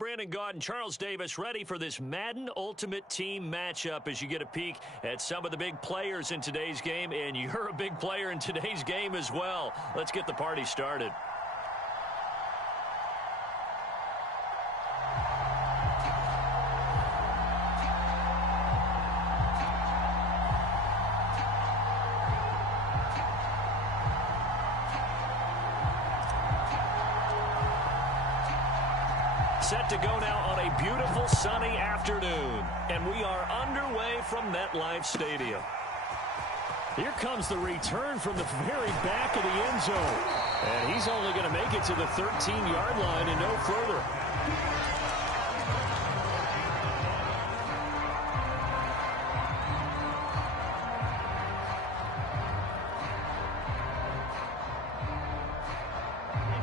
Brandon Gaudin, Charles Davis, ready for this Madden Ultimate Team matchup as you get a peek at some of the big players in today's game, and you're a big player in today's game as well. Let's get the party started. Set to go now on a beautiful sunny afternoon, and we are underway from MetLife Stadium. Here comes the return from the very back of the end zone, and he's only going to make it to the 13-yard line and no further.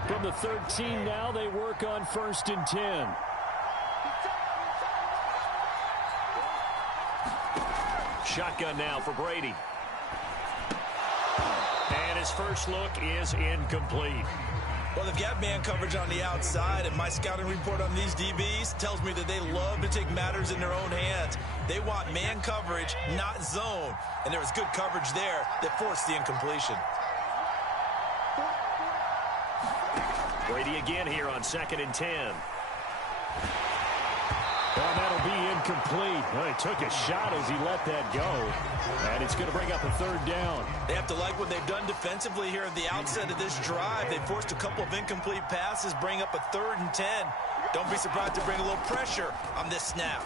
From the 13 now, they work on 1st and 10. Shotgun now for Brady. And his first look is incomplete. Well, they've got man coverage on the outside, and my scouting report on these DBs tells me that they love to take matters in their own hands. They want man coverage, not zone. And there was good coverage there that forced the incompletion. Brady again here on 2nd and 10. Well, that'll be incomplete. Well, he took a shot as he let that go. And it's going to bring up a 3rd down. They have to like what they've done defensively here at the outset of this drive. They forced a couple of incomplete passes, bring up a 3rd and 10. Don't be surprised to bring a little pressure on this snap.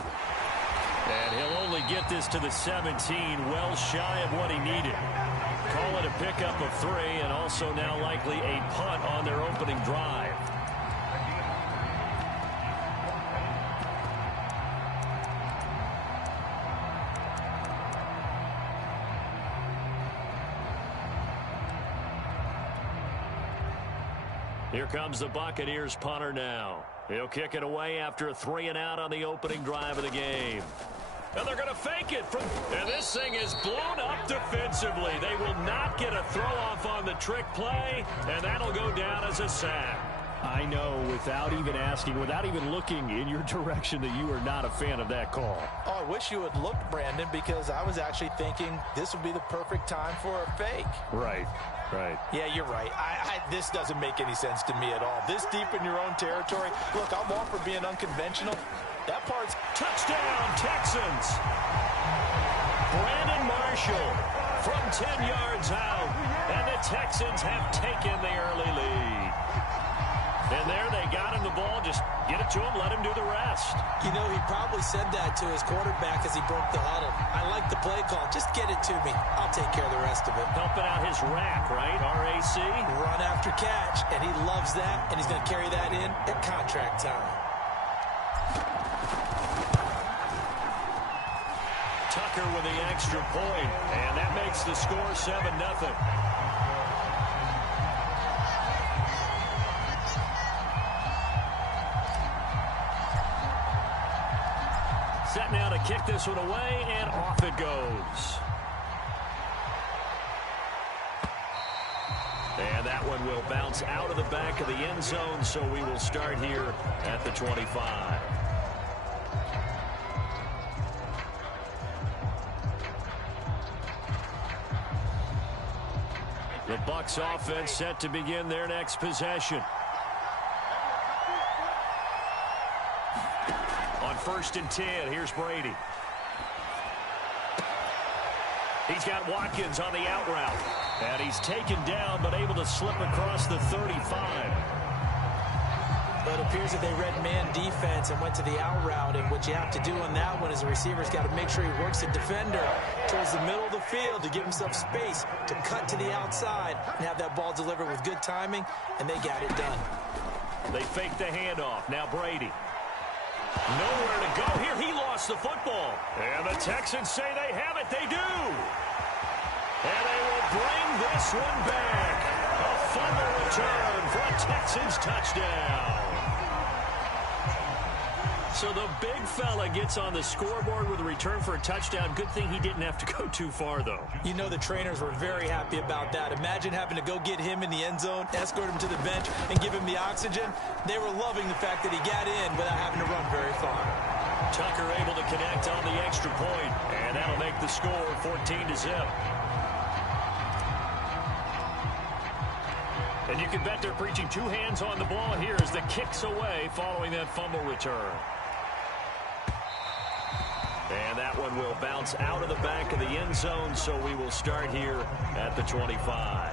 And he'll only get this to the 17, well shy of what he needed. Call it a pickup of 3, and also now likely a punt on their opening drive. Here comes the Buccaneers punter now. He'll kick it away after a 3-and-out on the opening drive of the game. And they're going to fake it. And this thing is blown up defensively. They will not get a throw-off on the trick play, and that'll go down as a sack. I know, without even asking, without even looking in your direction, that you are not a fan of that call. Oh, I wish you had looked, Brandon, because I was actually thinking this would be the perfect time for a fake. Right. Yeah, you're right. This doesn't make any sense to me at all. This deep in your own territory. Look, I'm all for being unconventional. That part's touchdown, Texans. Brandon Marshall from 10 yards out, and the Texans have taken the early lead. And there they got him the ball. Just get it to him, let him do the rest. You know, he probably said that to his quarterback as he broke the huddle. I like the play call. Just get it to me. I'll take care of the rest of it. Helping out his rack, right? RAC. Run after catch, and he loves that, and he's going to carry that in at contract time. Tucker with the extra point, and that makes the score 7-0. Set now to kick this one away, and off it goes. And that one will bounce out of the back of the end zone, so we will start here at the 25. The Bucs offense set to begin their next possession. On 1st and 10, here's Brady. He's got Watkins on the out route. And he's taken down, but able to slip across the 35. But it appears that they read man defense and went to the out route. And what you have to do on that one is the receiver's got to make sure he works the defender towards the middle of the field to give himself space to cut to the outside and have that ball delivered with good timing, and they got it done. They fake the handoff. Now Brady. Nowhere to go here. He lost the football. And the Texans say they have it. They do. And they will bring this one back. A fumble return for a Texans touchdown. So the big fella gets on the scoreboard with a return for a touchdown. Good thing he didn't have to go too far, though. You know the trainers were very happy about that. Imagine having to go get him in the end zone, escort him to the bench, and give him the oxygen. They were loving the fact that he got in without having to run very far. Tucker able to connect on the extra point, and that'll make the score 14-0. And you can bet they're preaching two hands on the ball here as the kick's away following that fumble return. And that one will bounce out of the back of the end zone, so we will start here at the 25.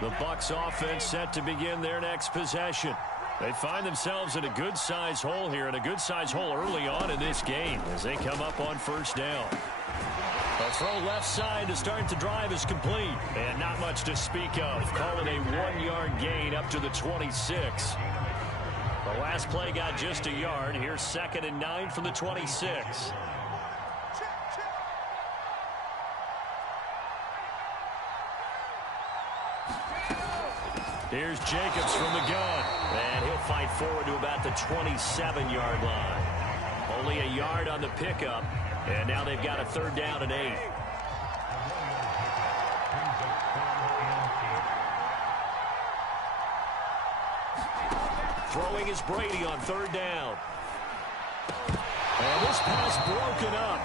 The Bucs offense set to begin their next possession. They find themselves in a good-sized hole here, and a good-sized hole early on in this game as they come up on first down. A throw left side to start the drive is complete, and not much to speak of. Call it a 1-yard gain up to the 26. The last play got just a yard. Here's 2nd and 9 from the 26. Here's Jacobs from the gun, and he'll fight forward to about the 27-yard line. Only a yard on the pickup, and now they've got a 3rd down and 8. Throwing is Brady on 3rd down. And this pass broken up.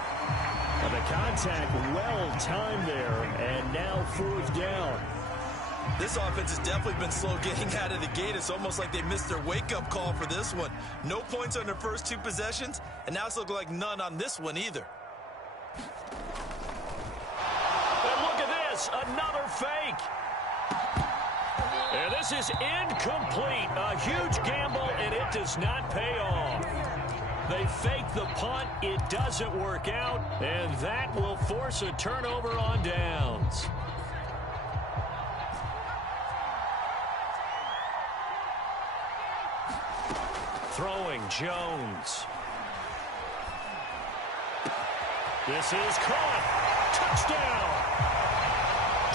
And the contact well timed there, and now 4th down. This offense has definitely been slow getting out of the gate. It's almost like they missed their wake-up call for this one. No points on their first 2 possessions, and now it's looking like none on this one either. And look at this, another fake. And this is incomplete. A huge gamble, and it does not pay off. They fake the punt. It doesn't work out, and that will force a turnover on downs. Throwing Jones. This is caught. Touchdown.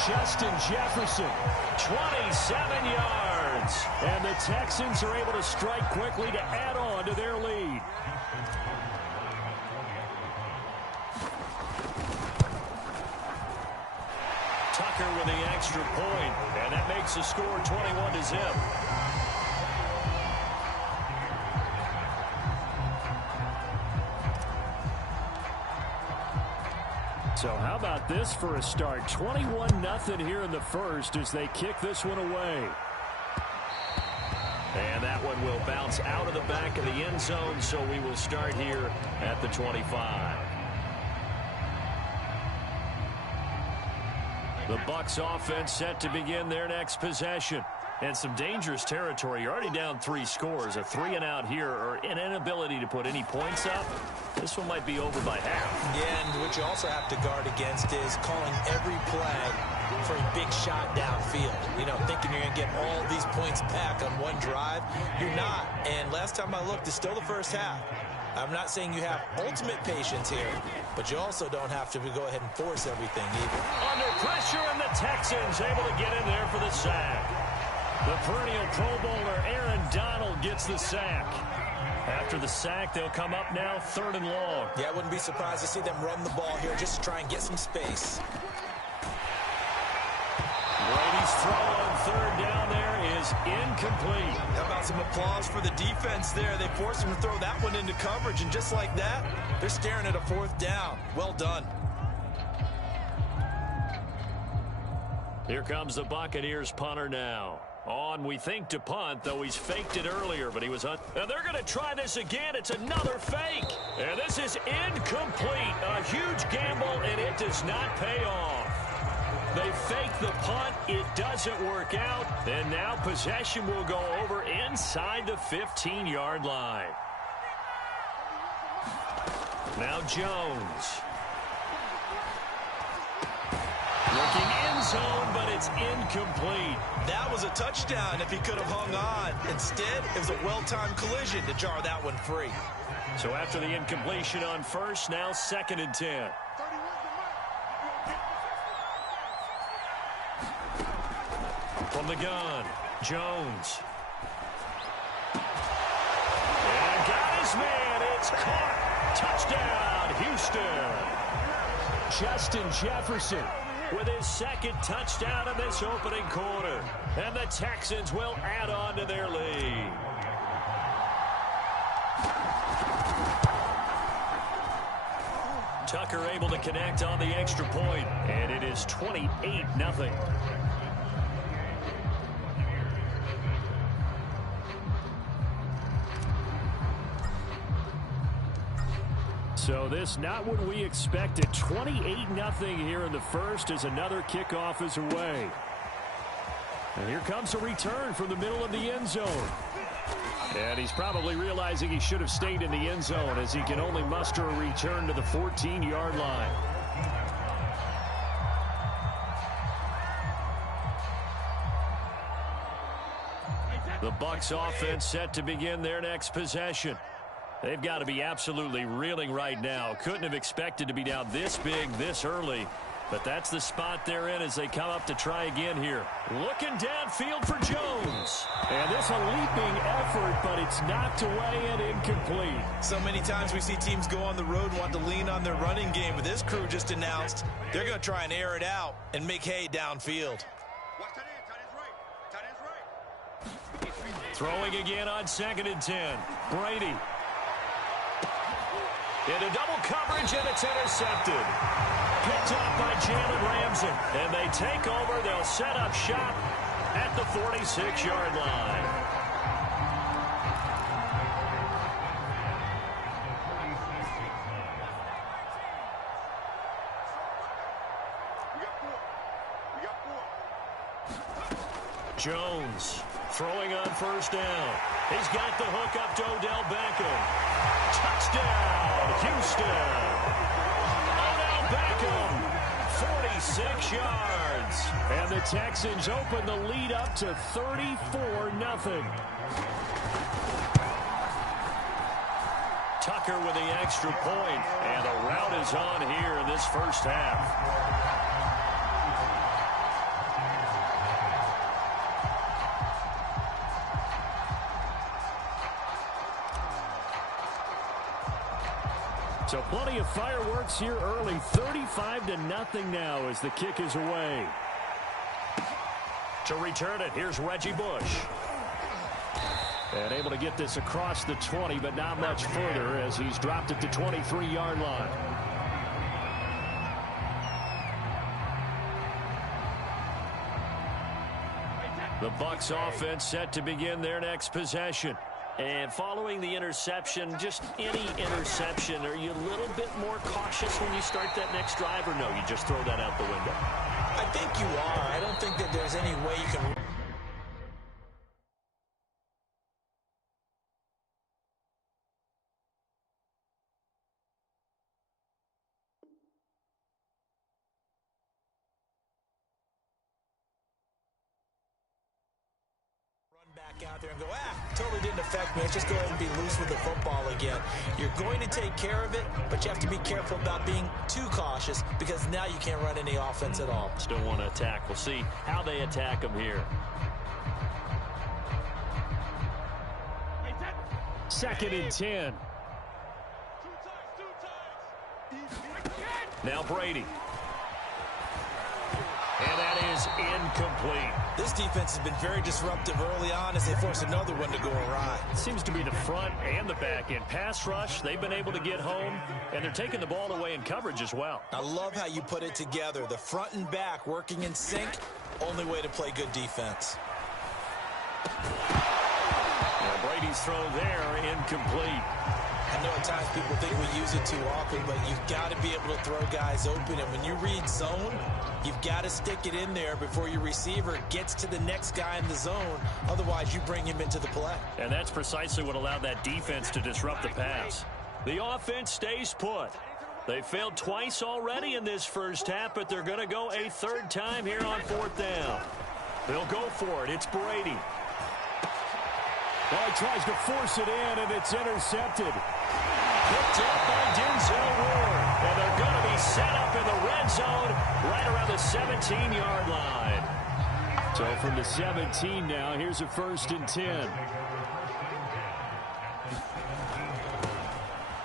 Justin Jefferson, 27 yards. And the Texans are able to strike quickly to add on to their lead. Tucker with the extra point, and that makes the score 21-0. So how about this for a start? 21-0 here in the first as they kick this one away. And that one will bounce out of the back of the end zone, so we will start here at the 25. The Bucs offense set to begin their next possession. And some dangerous territory. You're already down 3 scores. A 3-and-out here, or an inability to put any points up. This one might be over by half. Yeah, and what you also have to guard against is calling every play for a big shot downfield. You know, thinking you're going to get all these points back on one drive. You're not. And last time I looked, it's still the first half. I'm not saying you have ultimate patience here, but you also don't have to go ahead and force everything either. Under pressure, and the Texans able to get in there for the sack. The perennial Pro Bowler Aaron Donald gets the sack. After the sack, they'll come up now 3rd and long. Yeah, I wouldn't be surprised to see them run the ball here just to try and get some space. Brady's throw on 3rd down there is incomplete. How about some applause for the defense there? They forced him to throw that one into coverage, and just like that, they're staring at a 4th down. Well done. Here comes the Buccaneers punter now. On, we think, to punt, though he's faked it earlier, but he was... And they're going to try this again. It's another fake. And this is incomplete. A huge gamble, and it does not pay off. They fake the punt. It doesn't work out. And now possession will go over inside the 15-yard line. Now Jones. Looking end zone, but it's incomplete. That was a touchdown if he could have hung on. Instead, it was a well-timed collision to jar that one free. So after the incompletion on first, now 2nd and 10. From the gun, Jones. And got his man. It's caught. Touchdown, Houston. Justin Jefferson with his second touchdown in this opening quarter. And the Texans will add on to their lead. Tucker able to connect on the extra point, and it is 28-0. So this not what we expected. 28-0 here in the first as another kickoff is away. And here comes a return from the middle of the end zone. And he's probably realizing he should have stayed in the end zone as he can only muster a return to the 14-yard line. The Bucs offense set to begin their next possession. They've got to be absolutely reeling right now. Couldn't have expected to be down this big this early. But that's the spot they're in as they come up to try again here. Looking downfield for Jones. And this a leaping effort, but it's knocked away and incomplete. So many times we see teams go on the road and want to lean on their running game. But this crew just announced they're going to try and air it out and make hay downfield. Throwing again on 2nd and 10. Brady. Into double coverage, and it's intercepted. Picked off by Jalen Ramsey. And they take over. They'll set up shop at the 46-yard line. Jones throwing on first down. He's got the hook up to Odell Beckham. Touchdown, Houston. Odell Beckham, 46 yards. And the Texans open the lead up to 34-0. Tucker with the extra point, and the route is on here in this first half. So plenty of fireworks here early. 35-0 now as the kick is away. To return it, here's Reggie Bush. And able to get this across the 20, but not much further as he's dropped it to 23-yard line. The Bucs offense set to begin their next possession. And following the interception, just any interception, are you a little bit more cautious when you start that next drive, or no, you just throw that out the window? I think you are. I don't think that there's any way you can... back out there and go, totally didn't affect me. Let's just go ahead and be loose with the football again. You're going to take care of it, but you have to be careful about being too cautious because now you can't run any offense at all. Still want to attack. We'll see how they attack them here. 2nd and 10. Now Brady. And that is incomplete. This defense has been very disruptive early on as they force another one to go awry. Seems to be the front and the back end. Pass rush, they've been able to get home, and they're taking the ball away in coverage as well. I love how you put it together. The front and back working in sync, only way to play good defense. Now Brady's throw there, incomplete. I know at times people think we use it too often, but you've got to be able to throw guys open. And when you read zone, you've got to stick it in there before your receiver gets to the next guy in the zone. Otherwise, you bring him into the play. And that's precisely what allowed that defense to disrupt the pass. The offense stays put. They failed twice already in this first half, but they're going to go a third time here on 4th down. They'll go for it. It's Brady. Well, he tries to force it in, and it's intercepted. Picked up by Denzel Ward. And they're going to be set up in the red zone right around the 17-yard line. So from the 17 now, here's a 1st and 10.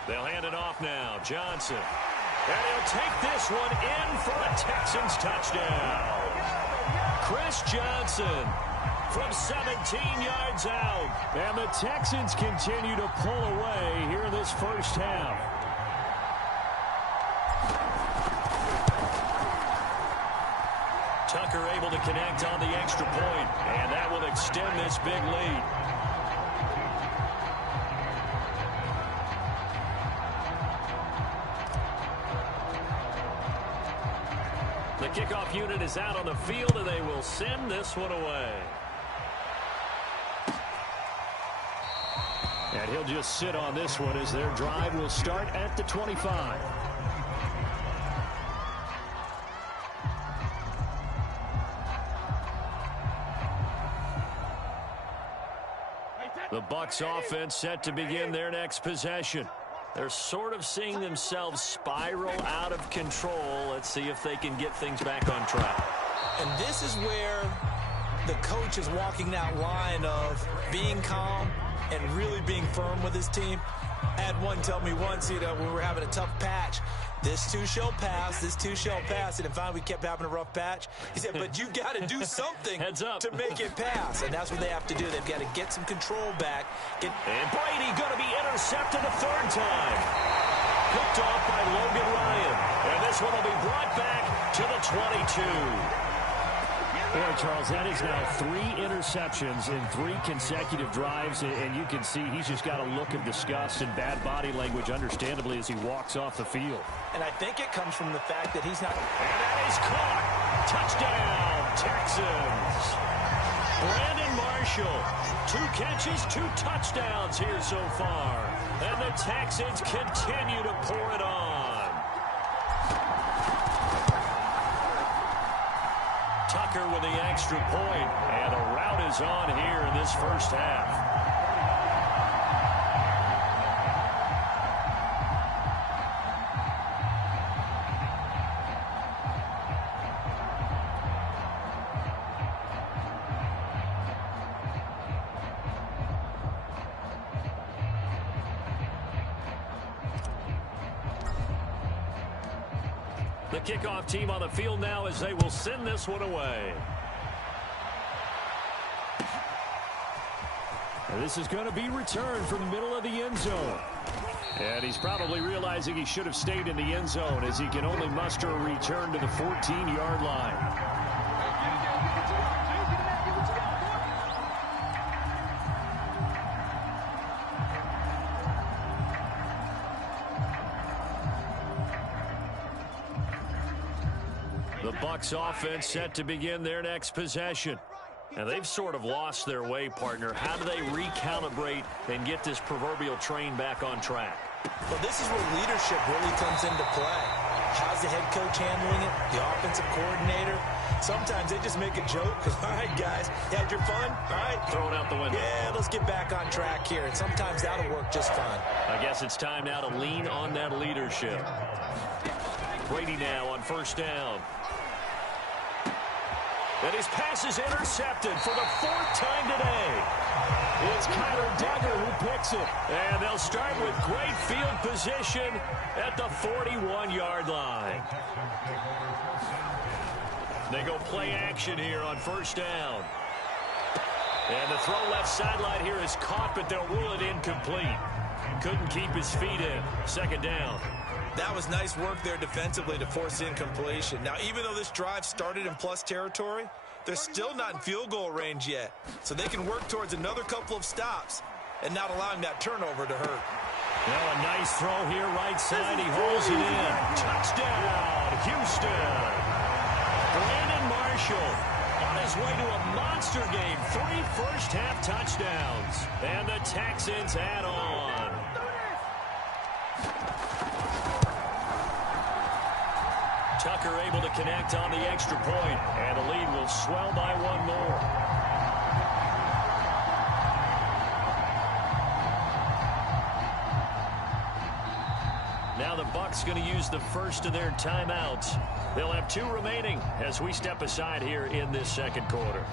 They'll hand it off now. Johnson. And he'll take this one in for a Texans touchdown. Chris Johnson from 17 yards out. And the Texans continue to pull away here in this first half. Tucker able to connect on the extra point, and that will extend this big lead. The kickoff unit is out on the field, and they will send this one away. And he'll just sit on this one as their drive will start at the 25. The Bucs offense set to begin their next possession. They're sort of seeing themselves spiral out of control. Let's see if they can get things back on track. And this is where the coach is walking that line of being calm and really being firm with his team. I had one tell me once, when we were having a tough patch, this too shall pass, this too shall pass. And finally we kept having a rough patch. He said, but you got to do something to make it pass. And that's what they have to do. They've got to get some control back. And Brady going to be intercepted a 3rd time. Picked off by Logan Ryan. And this one will be brought back to the 22. Boy, Charles, that is now 3 interceptions in 3 consecutive drives, and you can see he's just got a look of disgust and bad body language, understandably, as he walks off the field. And I think it comes from the fact that he's not... And that is caught. Touchdown, Texans. Brandon Marshall, 2 catches, 2 touchdowns here so far. And the Texans continue to pour it on. Tucker with the extra point, and the route is on here in this first half. The kickoff team on the field now as they will send this one away. And this is going to be returned from the middle of the end zone. And he's probably realizing he should have stayed in the end zone as he can only muster a return to the 14-yard line. The Bucs offense set to begin their next possession. And they've sort of lost their way, partner. How do they recalibrate and get this proverbial train back on track? Well, this is where leadership really comes into play. How's the head coach handling it? The offensive coordinator? Sometimes they just make a joke. All right, guys, you had your fun? All right. Throw it out the window. Yeah, let's get back on track here. And sometimes that'll work just fine. I guess it's time now to lean on that leadership. Brady now on 1st down. And his pass is intercepted for the 4th time today. It's Kyler Duggar who picks it. And they'll start with great field position at the 41-yard line. They go play action here on 1st down. And the throw left sideline here is caught, but they'll rule it incomplete. Couldn't keep his feet in. 2nd down. That was nice work there defensively to force incompletion. Now, even though this drive started in plus territory, they're still not in field goal range yet. So they can work towards another couple of stops and not allowing that turnover to hurt. Now a nice throw here right side. He holds it in. Touchdown, Houston. Brandon Marshall on his way to a monster game. 3 first-half touchdowns. And the Texans add on. Tucker able to connect on the extra point, and the lead will swell by 1 more. Now the Bucks going to use the first of their timeouts. They'll have 2 remaining as we step aside here in this second quarter.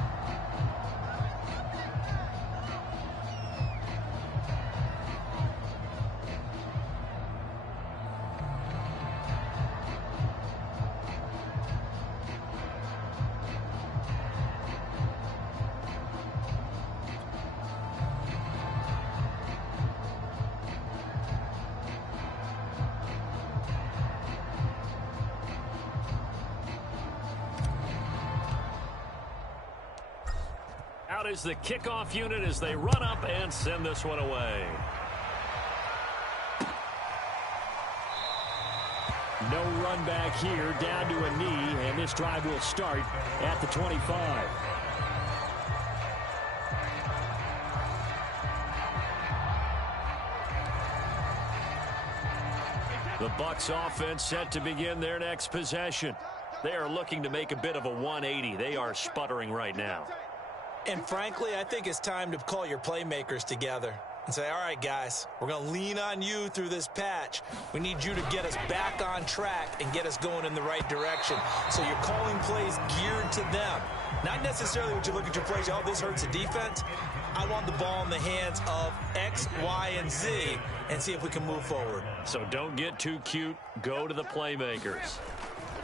Out is the kickoff unit as they run up and send this one away. No run back here, down to a knee, and this drive will start at the 25. The Bucks offense set to begin their next possession. They are looking to make a bit of a 180. They are sputtering right now. And frankly, I think it's time to call your playmakers together and say, all right, guys, we're going to lean on you through this patch. We need you to get us back on track and get us going in the right direction. So you're calling plays geared to them. Not necessarily what you look at your plays, oh, this hurts the defense. I want the ball in the hands of X, Y, and Z and see if we can move forward. So don't get too cute. Go to the playmakers.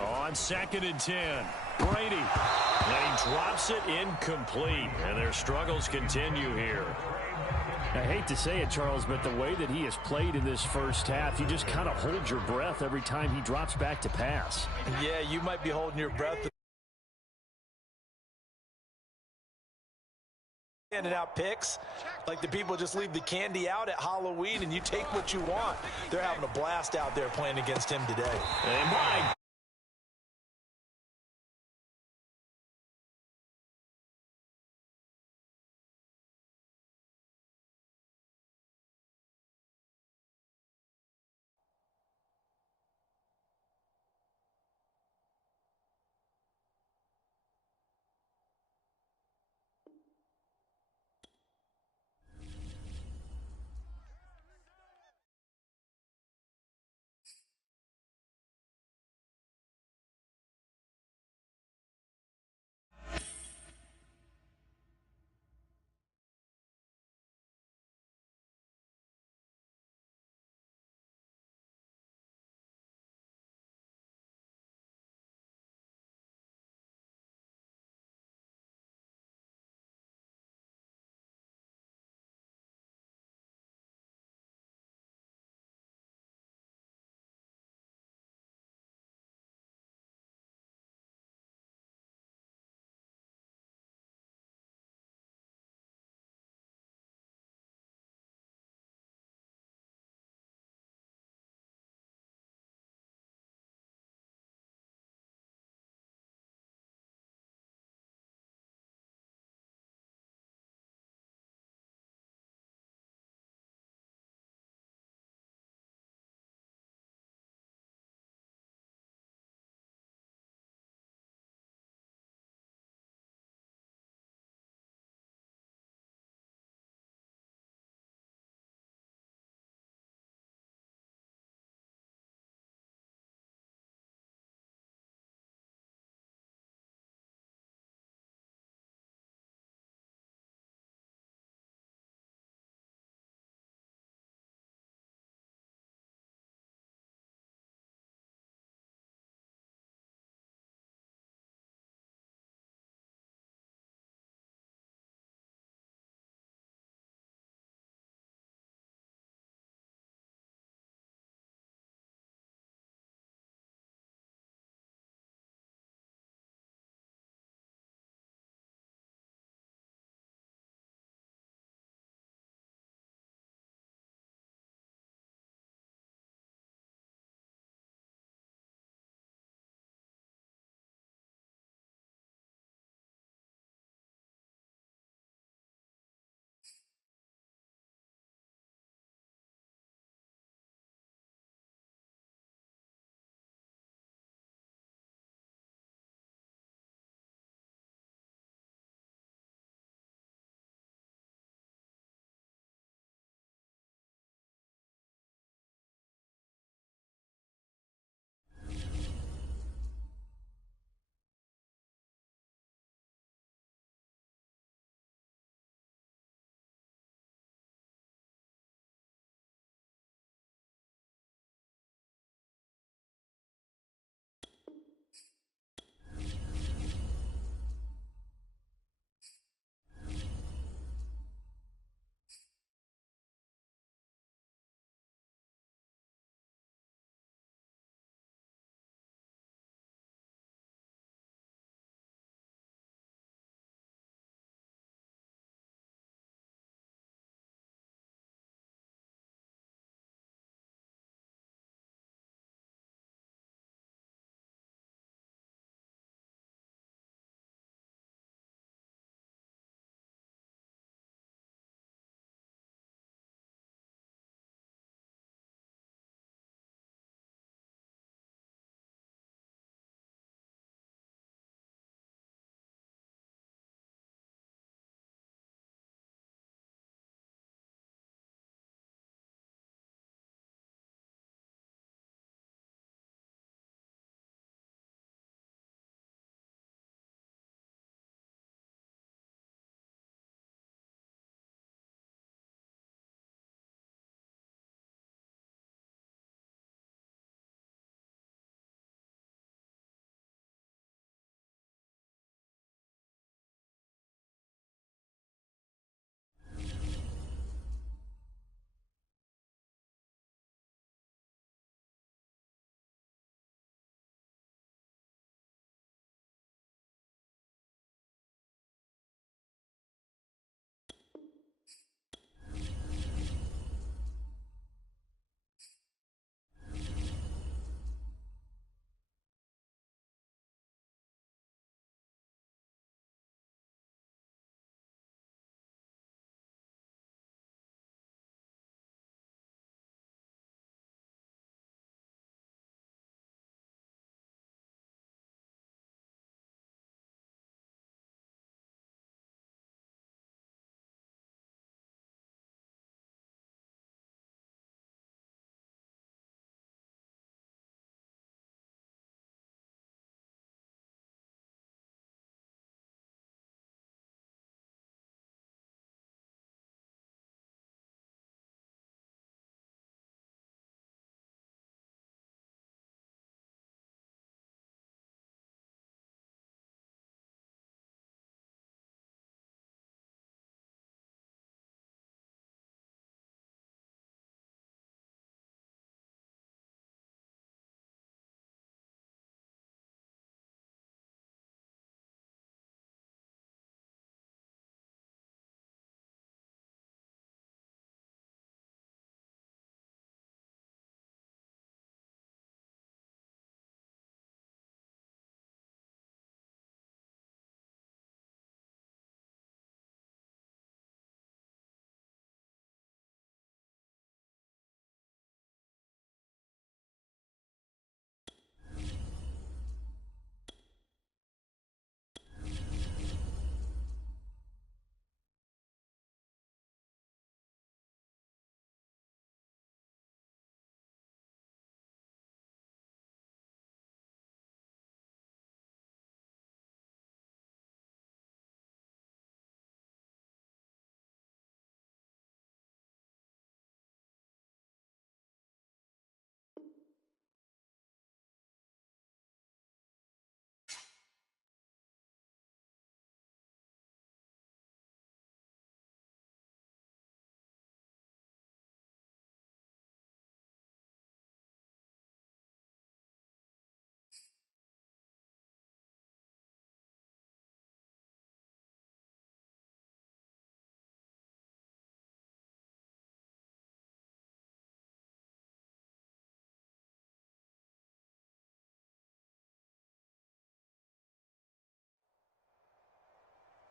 On 2nd and 10. Brady. And he drops it incomplete. And their struggles continue here. I hate to say it, Charles, but the way that he has played in this first half, you just kind of hold your breath every time he drops back to pass. Yeah, you might be holding your breath. Handing out picks like the people just leave the candy out at Halloween and you take what you want. They're having a blast out there playing against him today. And my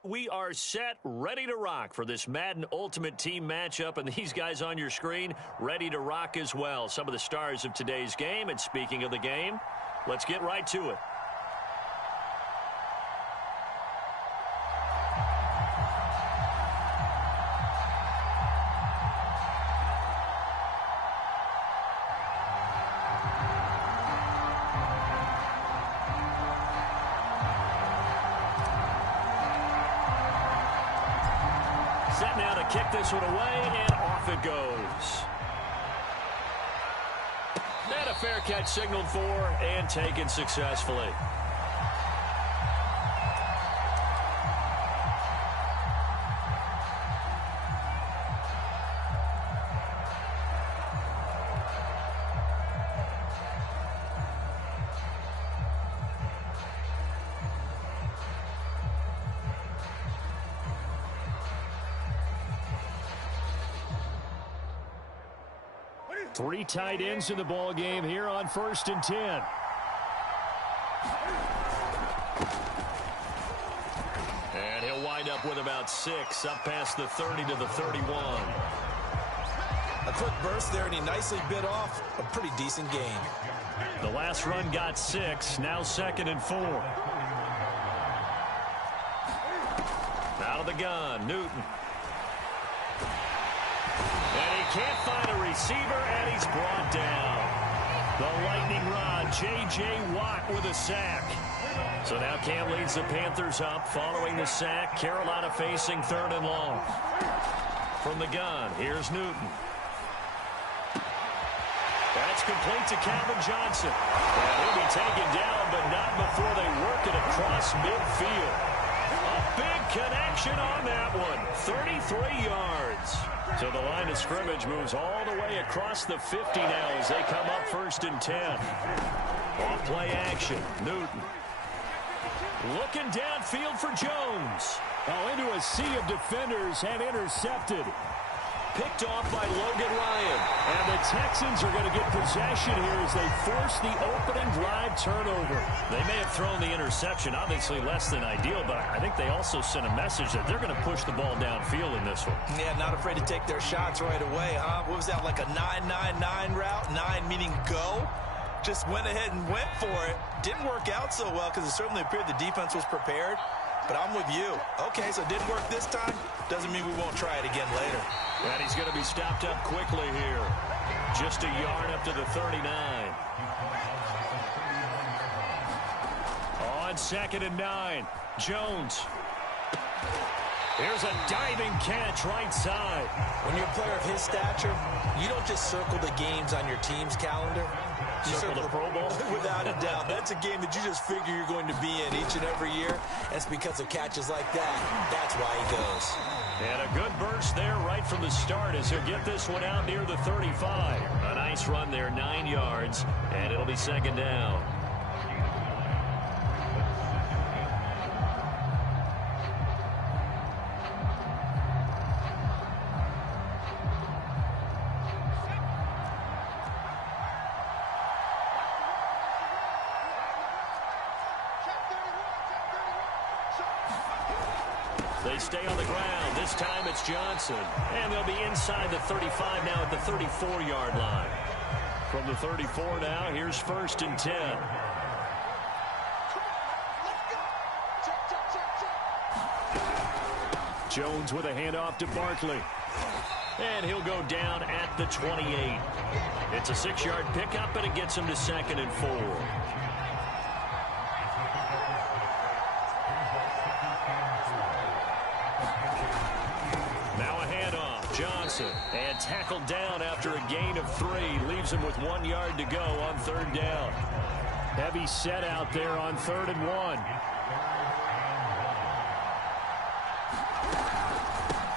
we are set, ready to rock for this Madden Ultimate Team matchup, and these guys on your screen ready to rock as well. Some of the stars of today's game, and speaking of the game, let's get right to it. Set now to kick this one away, and off it goes. And a fair catch signaled for and taken successfully. Three tight ends in the ball game here on 1st and 10. And he'll wind up with about 6, up past the 30 to the 31. A quick burst there, and he nicely bit off a pretty decent gain. The last run got 6, now 2nd and 4. Out of the gun, Newton. And he can't find a receiver, and he's brought down. The lightning rod, J.J. Watt with a sack. So now Cam leads the Panthers up following the sack. Carolina facing 3rd and long. From the gun, here's Newton. That's complete to Calvin Johnson. And he'll be taken down, but not before they work it across midfield. A big connection on that one. 33 yards. So the line of scrimmage moves all the way across the 50 now as they come up 1st and 10. Off play action, Newton. Looking downfield for Jones. Oh, into a sea of defenders and intercepted. Picked off by Logan Ryan. And the Texans are going to get possession here as they force the opening drive turnover. They may have thrown the interception, obviously less than ideal, but I think they also sent a message that they're going to push the ball downfield in this one. Yeah, not afraid to take their shots right away, huh? What was that, like a 9-9-9 route? 9 meaning go? Just went ahead and went for it. Didn't work out so well because it certainly appeared the defense was prepared. But I'm with you. Okay, so it didn't work this time. Doesn't mean we won't try it again later. And he's going to be stopped up quickly here. Just a yard up to the 39. On 2nd and 9, Jones. Here's a diving catch right side. When you're a player of his stature, you don't just circle the games on your team's calendar. You circle the Pro Bowl? Without a doubt. That's a game that you just figure you're going to be in each and every year. That's because of catches like that. That's why he goes. And a good burst there right from the start as he'll get this one out near the 35. A nice run there, 9 yards, and it'll be 2nd down. They stay on the ground. This time it's Johnson. And they'll be inside the 35 now at the 34-yard line. From the 34 now, here's 1st and 10. Jones with a handoff to Barkley. And he'll go down at the 28. It's a 6-yard pickup, and it gets him to 2nd and 4. Johnson, and tackled down after a gain of 3. Leaves him with 1 yard to go on 3rd down. Heavy set out there on 3rd and 1.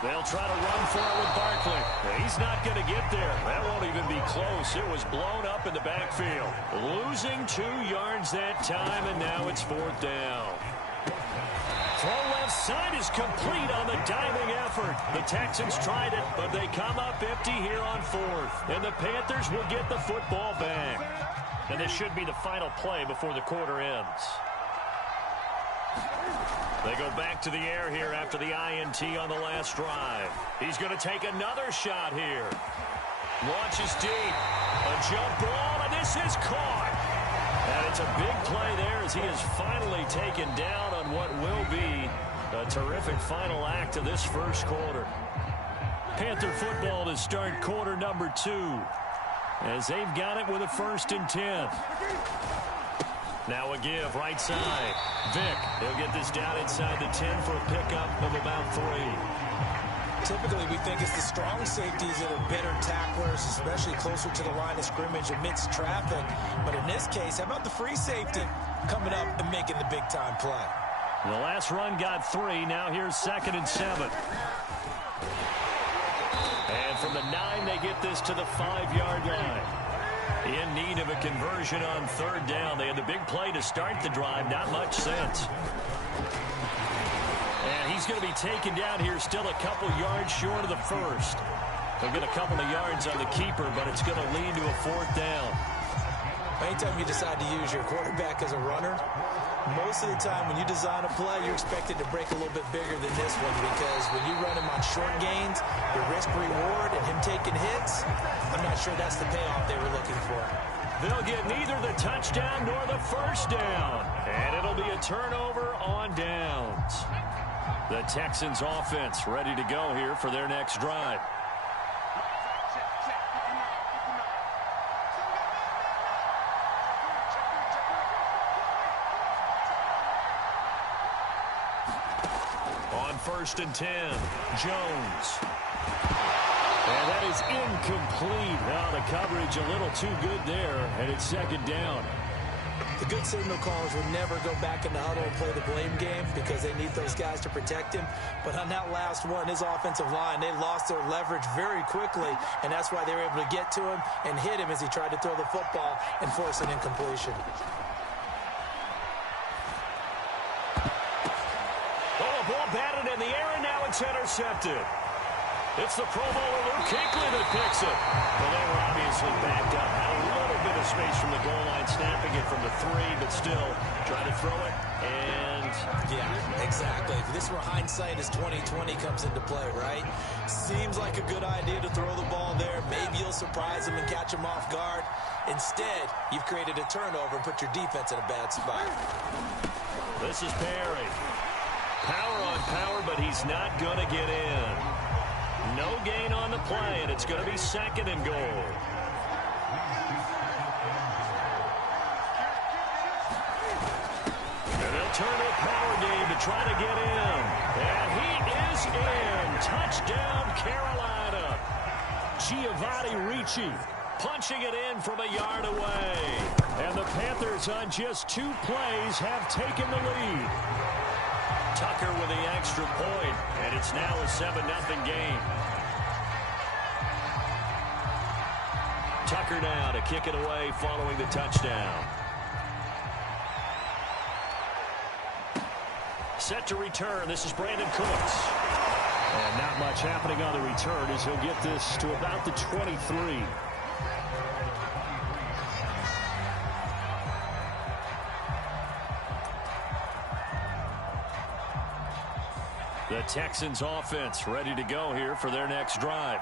They'll try to run for it with Barkley. He's not going to get there. That won't even be close. It was blown up in the backfield. Losing 2 yards that time, and now it's 4th down. Throw left side is complete on the diving effort. The Texans tried it, but they come up empty here on 4th. And the Panthers will get the football back. And this should be the final play before the quarter ends. They go back to the air here after the INT on the last drive. He's going to take another shot here. Launches deep. A jump ball, and this is caught. And it's a big play there as he is finally taken down on what will be a terrific final act of this first quarter. Panther football to start quarter number 2 as they've got it with a 1st and 10. Now a give right side. Vick, he'll get this down inside the 10 for a pickup of about 3. Typically, we think it's the strong safeties that are better tacklers, especially closer to the line of scrimmage amidst traffic. But in this case, how about the free safety coming up and making the big-time play? The last run got 3. Now here's 2nd and 7. And from the 9, they get this to the 5-yard line. In need of a conversion on 3rd down. They had the big play to start the drive. Not much sense. And he's going to be taken down here still a couple yards short of the 1st. He'll get a couple of yards on the keeper, but it's going to lead to a 4th down. Anytime you decide to use your quarterback as a runner, most of the time when you design a play, you're expected to break a little bit bigger than this one, because when you run him on short gains, the risk-reward and him taking hits, I'm not sure that's the payoff they were looking for. They'll get neither the touchdown nor the 1st down, and it'll be a turnover on downs. The Texans offense ready to go here for their next drive. On 1st and 10, Jones. And that is incomplete. Now the coverage a little too good there, and it's 2nd down. The good signal callers would never go back in the huddle and play the blame game because they need those guys to protect him. But on that last one, his offensive line, they lost their leverage very quickly, and that's why they were able to get to him and hit him as he tried to throw the football and force an incompletion. Oh, ball batted in the air, and now it's intercepted. It's the Pro Bowler Luke Kuechly that picks it. Well, they were obviously backed up. Had a little bit of space from the goal line, snapping it from the 3, but still trying to throw it. And yeah, exactly. This is where hindsight is 20/20 comes into play, right? Seems like a good idea to throw the ball there. Maybe you'll surprise him and catch him off guard. Instead, you've created a turnover and put your defense in a bad spot. This is Perry. Power on power, but he's not going to get in. No gain on the play, and it's going to be 2nd and goal. And they'll turn to a power game to try to get in. And he is in. Touchdown, Carolina. Giovanni Ricci punching it in from a yard away. And the Panthers on just 2 plays have taken the lead. Tucker with the extra point, and it's now a 7-0 game. Tucker now to kick it away following the touchdown. Set to return. This is Brandon Cooks. And not much happening on the return as he'll get this to about the 23. The Texans offense ready to go here for their next drive.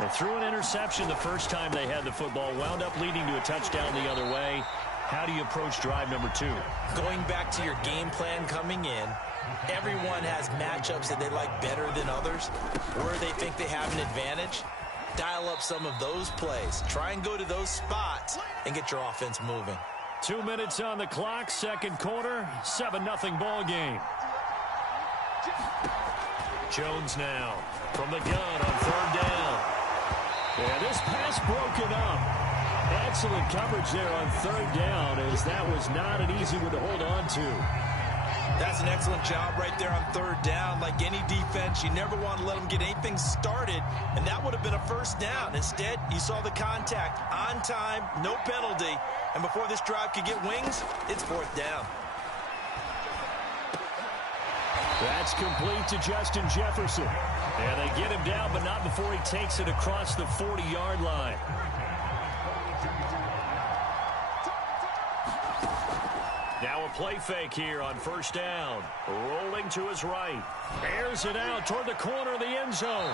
They threw an interception the first time they had the football, wound up leading to a touchdown the other way. How do you approach drive number 2? Going back to your game plan coming in, everyone has matchups that they like better than others, where they think they have an advantage. Dial up some of those plays. Try and go to those spots and get your offense moving. 2 minutes on the clock, 2nd quarter, 7-0 ball game. Jones now from the gun on 3rd down. And this pass broken up. Excellent coverage there on 3rd down, as that was not an easy one to hold on to. That's an excellent job right there on 3rd down. Like any defense, you never want to let them get anything started, and that would have been a 1st down. Instead, you saw the contact on time, no penalty, and before this drive could get wings, it's 4th down. That's complete to Justin Jefferson. And they get him down, but not before he takes it across the 40-yard line. Now a little play fake here on first down. Rolling to his right. Airs it out toward the corner of the end zone.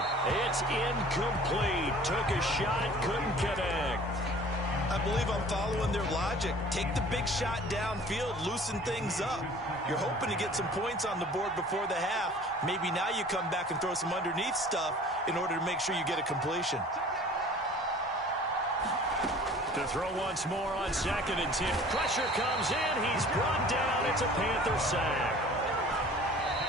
It's incomplete. Took a shot, couldn't connect. I believe I'm following their logic. Take the big shot downfield, loosen things up. You're hoping to get some points on the board before the half. Maybe now you come back and throw some underneath stuff in order to make sure you get a completion. To throw once more on 2nd and 10. Pressure comes in. He's brought down. It's a Panther sack.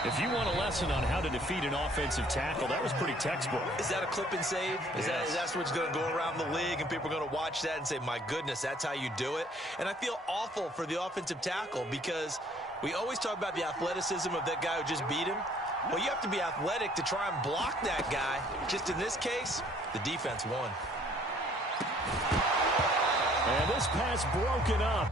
If you want a lesson on how to defeat an offensive tackle, that was pretty textbook. Is that a clip and save? Is that's what's going to go around the league, and people are going to watch that and say, my goodness, that's how you do it? And I feel awful for the offensive tackle because we always talk about the athleticism of that guy who just beat him. Well, you have to be athletic to try and block that guy. Just in this case, the defense won. And this pass broken up.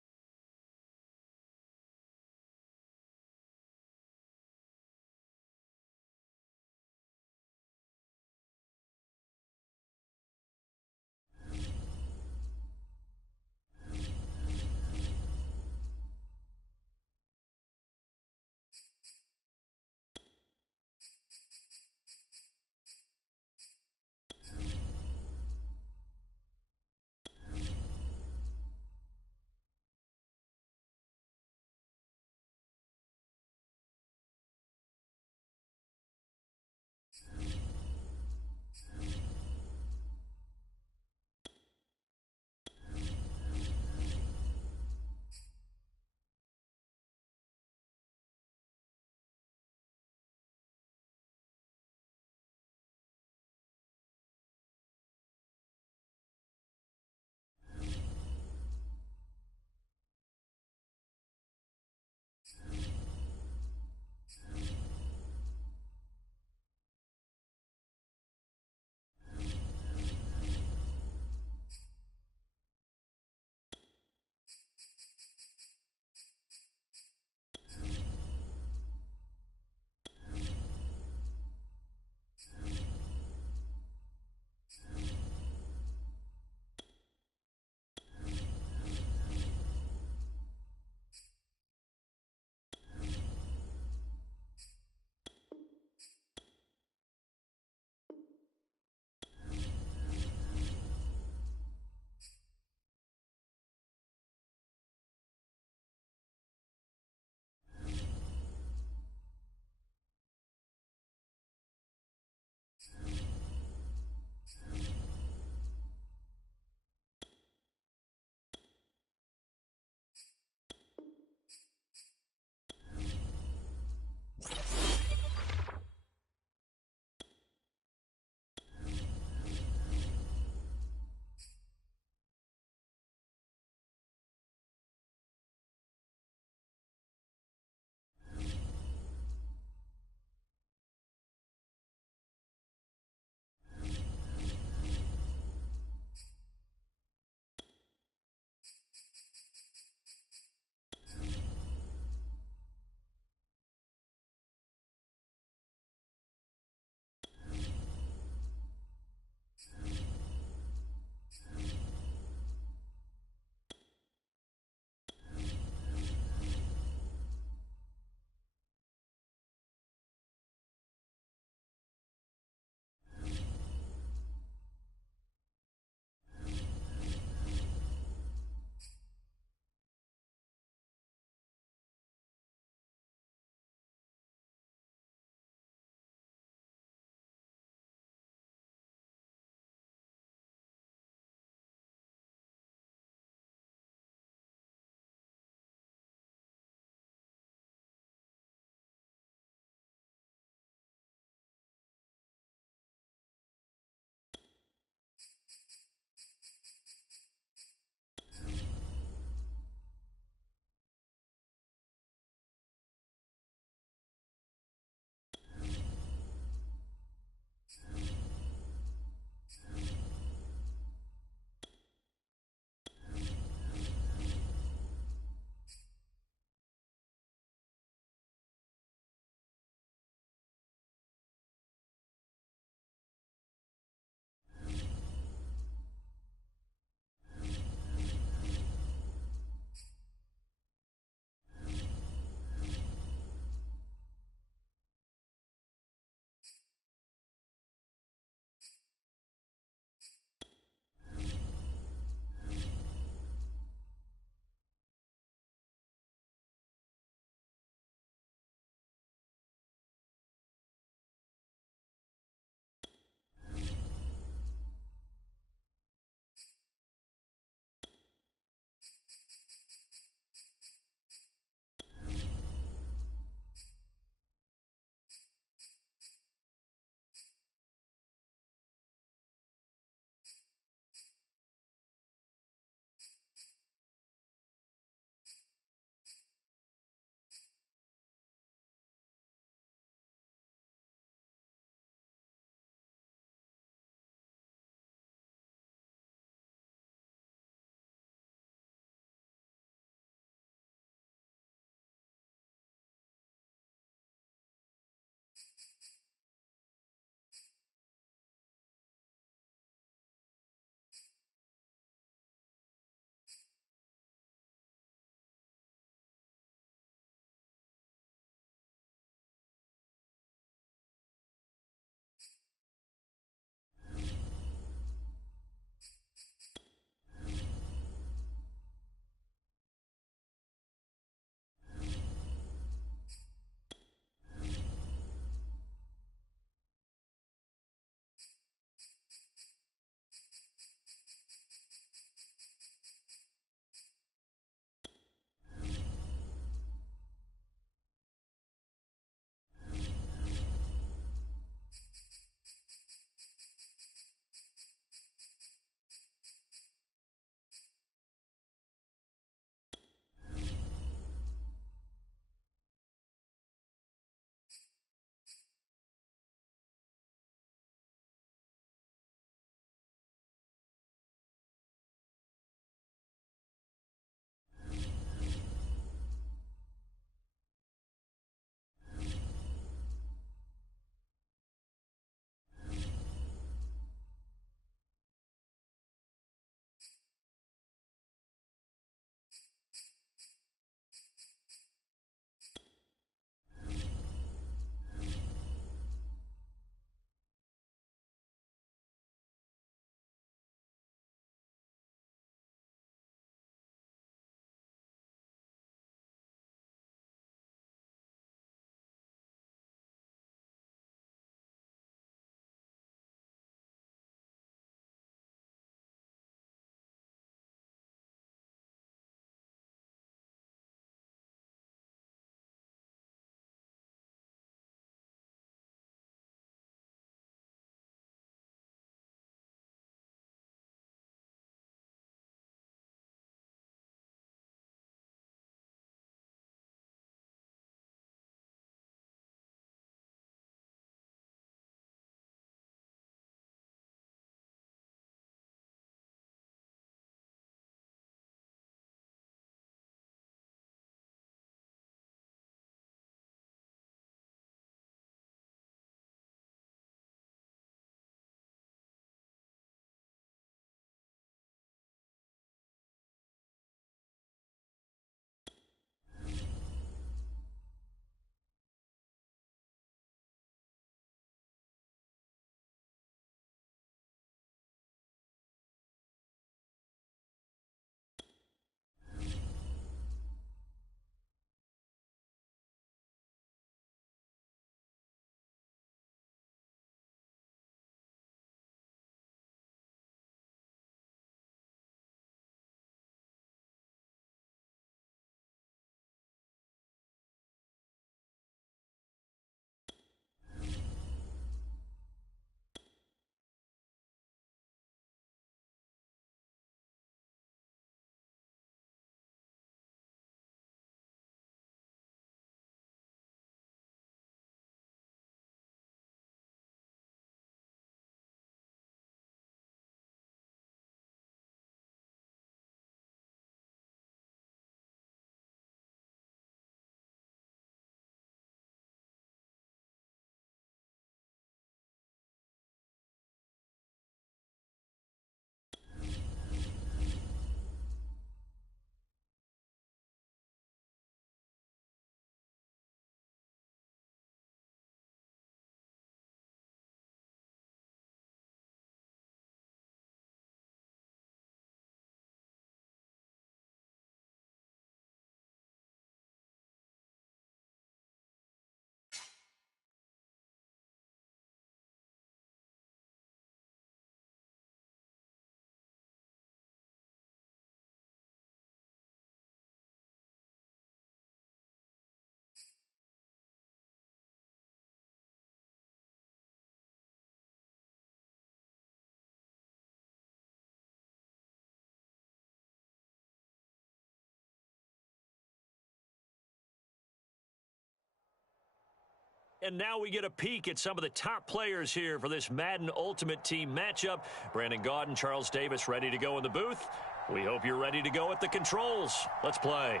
And now we get a peek at some of the top players here for this Madden Ultimate Team matchup. Brandon Gaudin, Charles Davis ready to go in the booth. We hope you're ready to go at the controls. Let's play.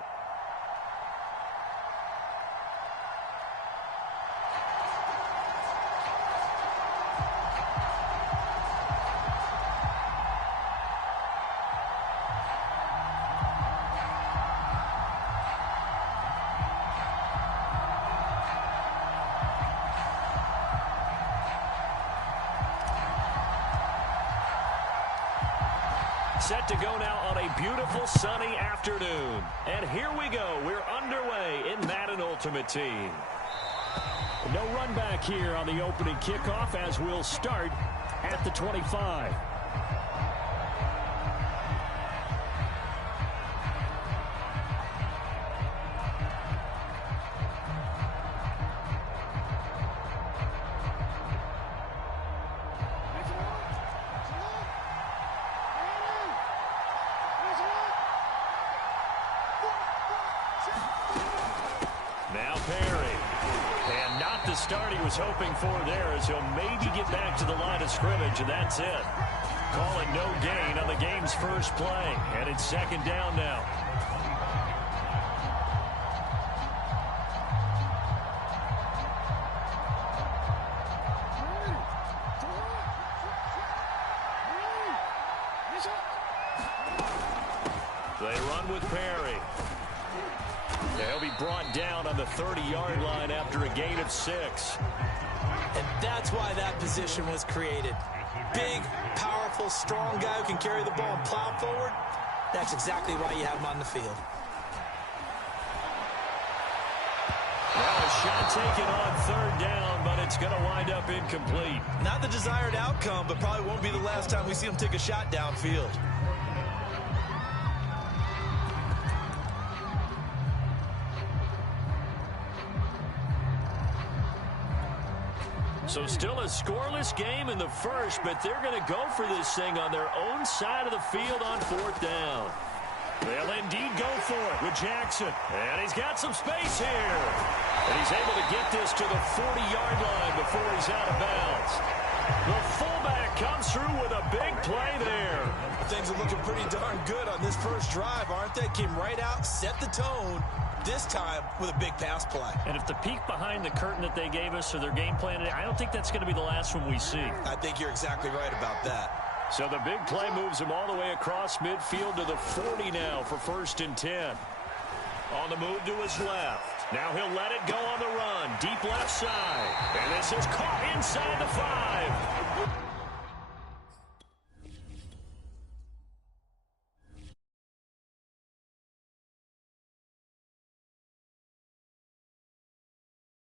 Set to go now on a beautiful sunny afternoon. And here we go. We're underway in Madden Ultimate Team. No run back here on the opening kickoff as we'll start at the 25. Now Perry. And not the start he was hoping for there, as he'll maybe get back to the line of scrimmage, and that's it. Call it no gain on the game's first play. And it's second down now. They run with Perry. They'll be brought down on the 30-yard line after a gain of 6. And that's why that position was created. Big, powerful, strong guy who can carry the ball and plow forward. That's exactly why you have him on the field. Well, a shot taken on third down, but it's going to wind up incomplete. Not the desired outcome, but probably won't be the last time we see him take a shot downfield. So still a scoreless game in the first, but they're going to go for this thing on their own side of the field on fourth down. They'll indeed go for it with Jackson. And he's got some space here. And he's able to get this to the 40-yard line before he's out of bounds. The fullback comes through with a big play there. Things are looking pretty darn good on this first drive, aren't they? Came right out, set the tone, this time with a big pass play. And if the peek behind the curtain that they gave us or their game plan today, I don't think that's going to be the last one we see. I think you're exactly right about that. So the big play moves him all the way across midfield to the 40 now for 1st and 10. On the move to his left. Now he'll let it go on the run. Deep left side. And this is caught inside the 5.